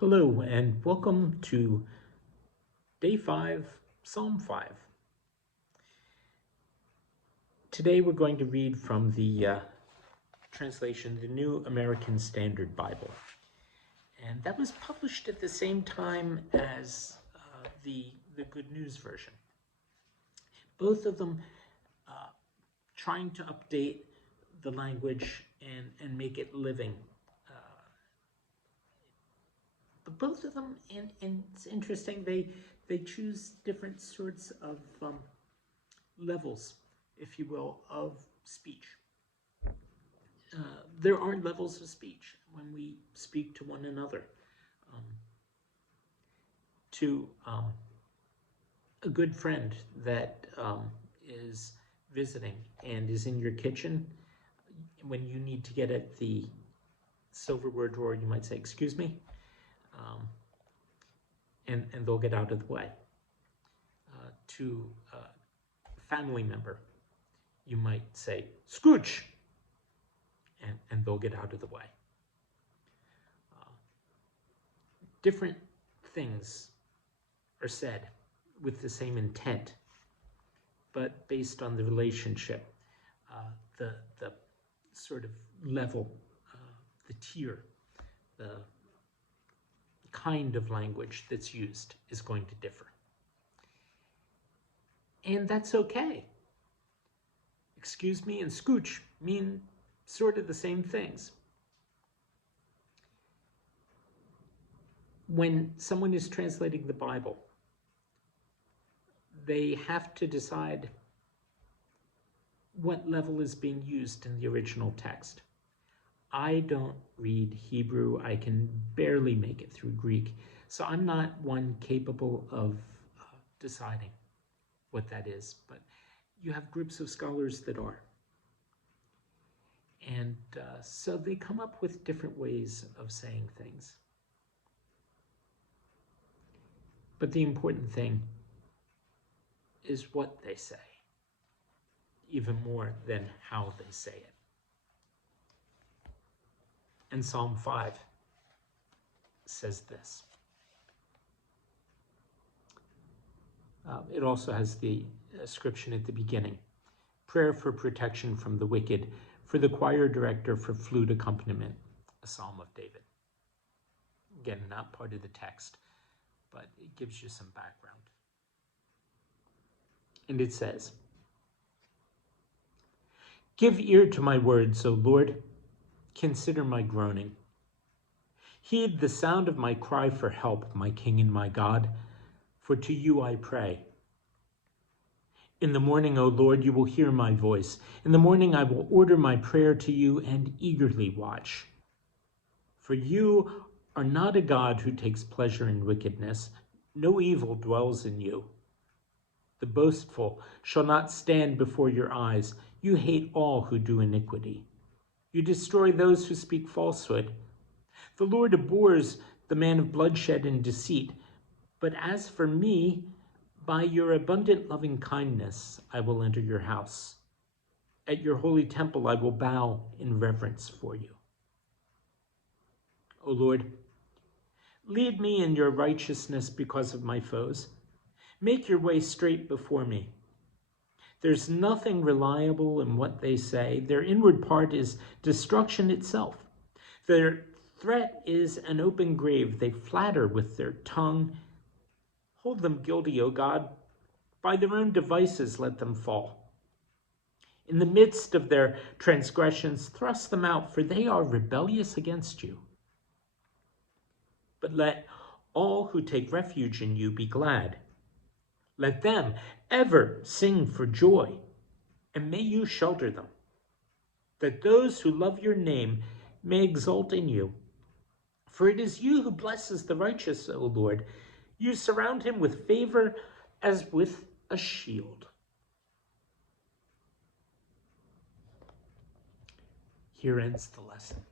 Hello, and welcome to Day 5, Psalm 5. Today we're going to read from the translation, the New American Standard Bible. And that was published at the same time as the Good News Version. Both of them trying to update the language and make it living. But both of them, and it's interesting, they choose different sorts of levels, if you will, of speech. There are levels of speech when we speak to one another. To a good friend that is visiting and is in your kitchen, when you need to get at the silverware drawer, you might say, "Excuse me," and they'll get out of the way. To a family member, you might say, "Scooch," and they'll get out of the way. Different things are said with the same intent, but based on the relationship, the sort of level, the tier, the kind of language that's used is going to differ. And that's okay. Excuse me and scooch mean sort of the same things. When someone is translating the Bible, they have to decide what level is being used in the original text. I don't read Hebrew. I can barely make it through Greek. So I'm not one capable of deciding what that is, but you have groups of scholars that are. And so they come up with different ways of saying things. But the important thing is what they say, even more than how they say it. And Psalm 5 says this. It also has the inscription at the beginning: prayer for protection from the wicked, for the choir director, for flute accompaniment, a psalm of David. Again, not part of the text, but it gives you some background. And it says, "Give ear to my words, O Lord. Consider my groaning. Heed the sound of my cry for help, my King and my God, for to you I pray. In the morning, O Lord, you will hear my voice. In the morning I will order my prayer to you and eagerly watch. For you are not a God who takes pleasure in wickedness. No evil dwells in you. The boastful shall not stand before your eyes. You hate all who do iniquity. You destroy those who speak falsehood. The Lord abhors the man of bloodshed and deceit. But as for me, by your abundant loving kindness, I will enter your house. At your holy temple, I will bow in reverence for you. O Lord, lead me in your righteousness because of my foes. Make your way straight before me. There's nothing reliable in what they say. Their inward part is destruction itself. Their threat is an open grave. They flatter with their tongue. Hold them guilty, O God. By their own devices let them fall. In the midst of their transgressions, thrust them out, for they are rebellious against you. But let all who take refuge in you be glad. Let them ever sing for joy, and may you shelter them, that those who love your name may exult in you. For it is you who blesses the righteous, O Lord. You surround him with favor as with a shield. Here ends the lesson.